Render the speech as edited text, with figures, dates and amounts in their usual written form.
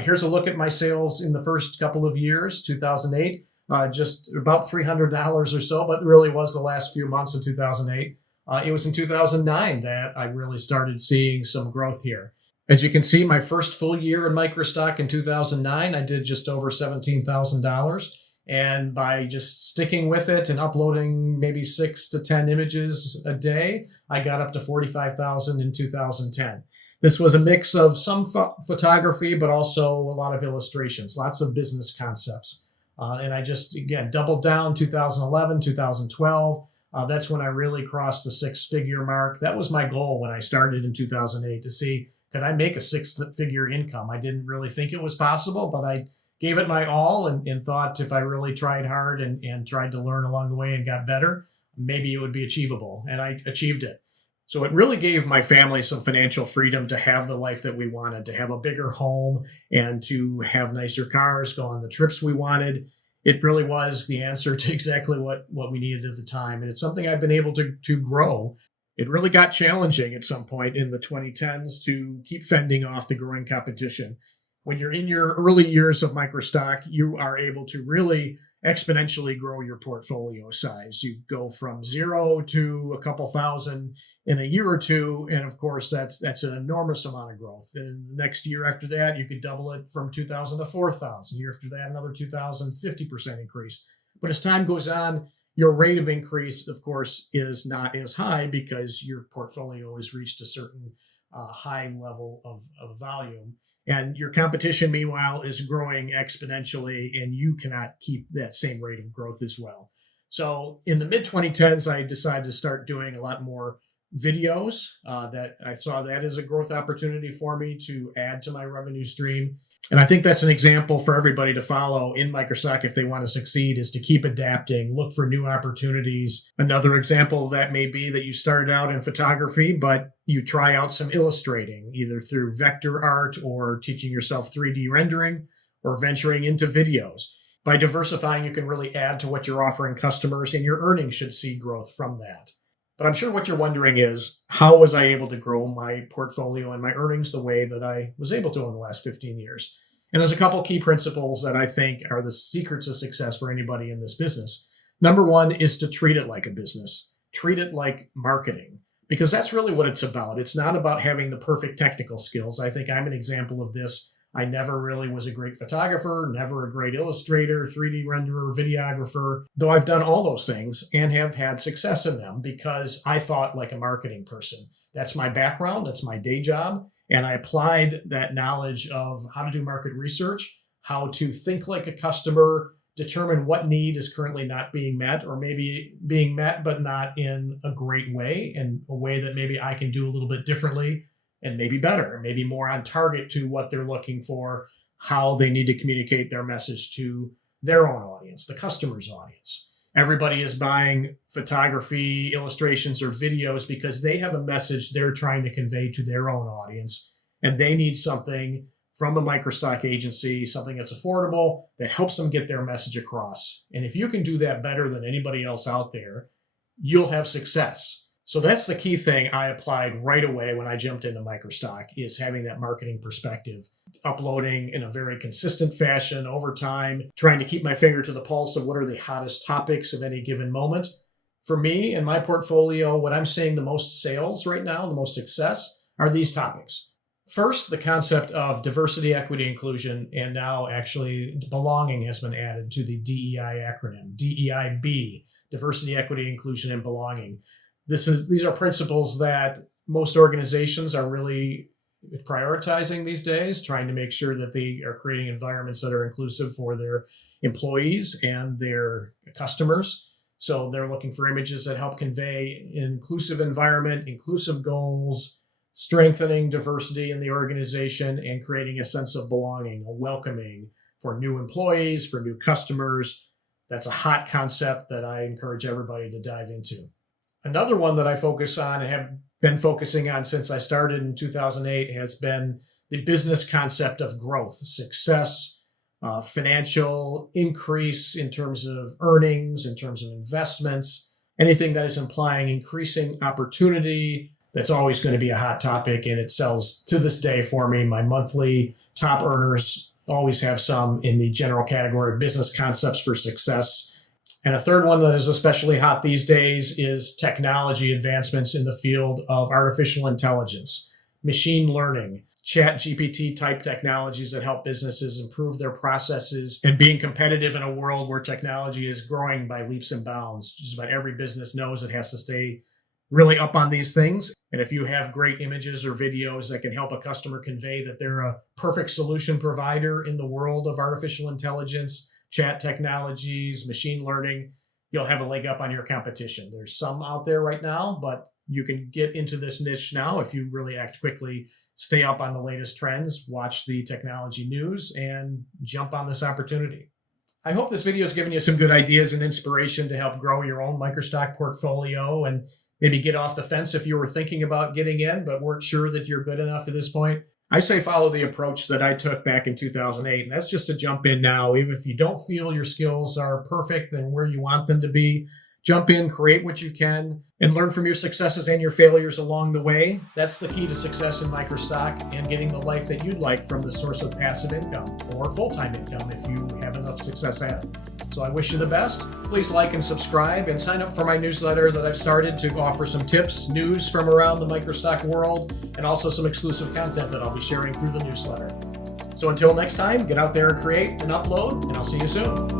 Here's a look at my sales in the first couple of years, 2008, just about $300 or so, but really was the last few months of 2008. It was in 2009 that I really started seeing some growth here. As you can see, my first full year in Microstock in 2009, I did just over $17,000. And by just sticking with it and uploading maybe 6 to 10 images a day, I got up to 45,000 in 2010. This was a mix of some photography, but also a lot of illustrations, lots of business concepts. And I just, again, doubled down 2011, 2012. That's when I really crossed the 6-figure mark. That was my goal when I started in 2008, to see, could I make a 6-figure income? I didn't really think it was possible, but I gave it my all and thought if I really tried hard and tried to learn along the way and got better, maybe it would be achievable. And I achieved it. So it really gave my family some financial freedom to have the life that we wanted, to have a bigger home and to have nicer cars, go on the trips we wanted. It really was the answer to exactly what we needed at the time. And it's something I've been able to grow. It really got challenging at some point in the 2010s to keep fending off the growing competition. When you're in your early years of Microstock, you are able to really exponentially grow your portfolio size. You go from 0 to a couple thousand in a year or two. And of course, that's an enormous amount of growth. And the next year after that, you could double it from 2,000 to 4,000. Year after that, another 2,000, 50% increase. But as time goes on, your rate of increase, of course, is not as high because your portfolio has reached a certain high level of volume. And your competition, meanwhile, is growing exponentially, and you cannot keep that same rate of growth as well. So in the mid-2010s, I decided to start doing a lot more videos. That I saw that as a growth opportunity for me to add to my revenue stream. And I think that's an example for everybody to follow in Microstock if they want to succeed, is to keep adapting, look for new opportunities. Another example of that may be that you started out in photography, but you try out some illustrating, either through vector art or teaching yourself 3D rendering or venturing into videos. By diversifying, you can really add to what you're offering customers, and your earnings should see growth from that. But I'm sure what you're wondering is, how was I able to grow my portfolio and my earnings the way that I was able to in the last 15 years? And there's a couple key principles that I think are the secrets of success for anybody in this business. Number one is to treat it like a business. Treat it like marketing, because that's really what it's about. It's not about having the perfect technical skills. I think I'm an example of this. I never really was a great photographer, never a great illustrator, 3D renderer, videographer, though I've done all those things and have had success in them because I thought like a marketing person. That's my background. That's my day job. And I applied that knowledge of how to do market research, how to think like a customer, determine what need is currently not being met, or maybe being met, but not in a great way, and a way that maybe I can do a little bit differently and maybe better, maybe more on target to what they're looking for, how they need to communicate their message to their own audience, the customer's audience. Everybody is buying photography, illustrations, or videos because they have a message they're trying to convey to their own audience, and they need something from a Microstock agency, something that's affordable, that helps them get their message across. And if you can do that better than anybody else out there, you'll have success. So that's the key thing I applied right away when I jumped into Microstock, is having that marketing perspective, uploading in a very consistent fashion over time, trying to keep my finger to the pulse of what are the hottest topics of any given moment. For me and my portfolio, what I'm seeing the most sales right now, the most success, are these topics. First, the concept of diversity, equity, inclusion, and now actually belonging has been added to the DEI acronym, DEIB, diversity, equity, inclusion, and belonging. These are principles that most organizations are really prioritizing these days, trying to make sure that they are creating environments that are inclusive for their employees and their customers. So they're looking for images that help convey an inclusive environment, inclusive goals, strengthening diversity in the organization, and creating a sense of belonging, a welcoming for new employees, for new customers. That's a hot concept that I encourage everybody to dive into. Another one that I focus on and have been focusing on since I started in 2008 has been the business concept of growth, success, financial increase in terms of earnings, in terms of investments, anything that is implying increasing opportunity. That's always going to be a hot topic, and it sells to this day for me. My monthly top earners always have some in the general category of business concepts for success. And a third one that is especially hot these days is technology advancements in the field of artificial intelligence, machine learning, chat GPT type technologies that help businesses improve their processes and being competitive in a world where technology is growing by leaps and bounds. Just about every business knows it has to stay really up on these things. And if you have great images or videos that can help a customer convey that they're a perfect solution provider in the world of artificial intelligence, chat technologies, machine learning, you'll have a leg up on your competition. There's some out there right now, but you can get into this niche now if you really act quickly, stay up on the latest trends, watch the technology news, and jump on this opportunity. I hope this video has given you some good ideas and inspiration to help grow your own Microstock portfolio and maybe get off the fence if you were thinking about getting in but weren't sure that you're good enough at this point. I say follow the approach that I took back in 2008, and that's just to jump in now. Even if you don't feel your skills are perfect and where you want them to be, jump in, create what you can, and learn from your successes and your failures along the way. That's the key to success in Microstock and getting the life that you'd like from the source of passive income or full-time income if you have enough success at it. So I wish you the best. Please like and subscribe and sign up for my newsletter that I've started to offer some tips, news from around the Microstock world, and also some exclusive content that I'll be sharing through the newsletter. So until next time, get out there and create and upload, and I'll see you soon.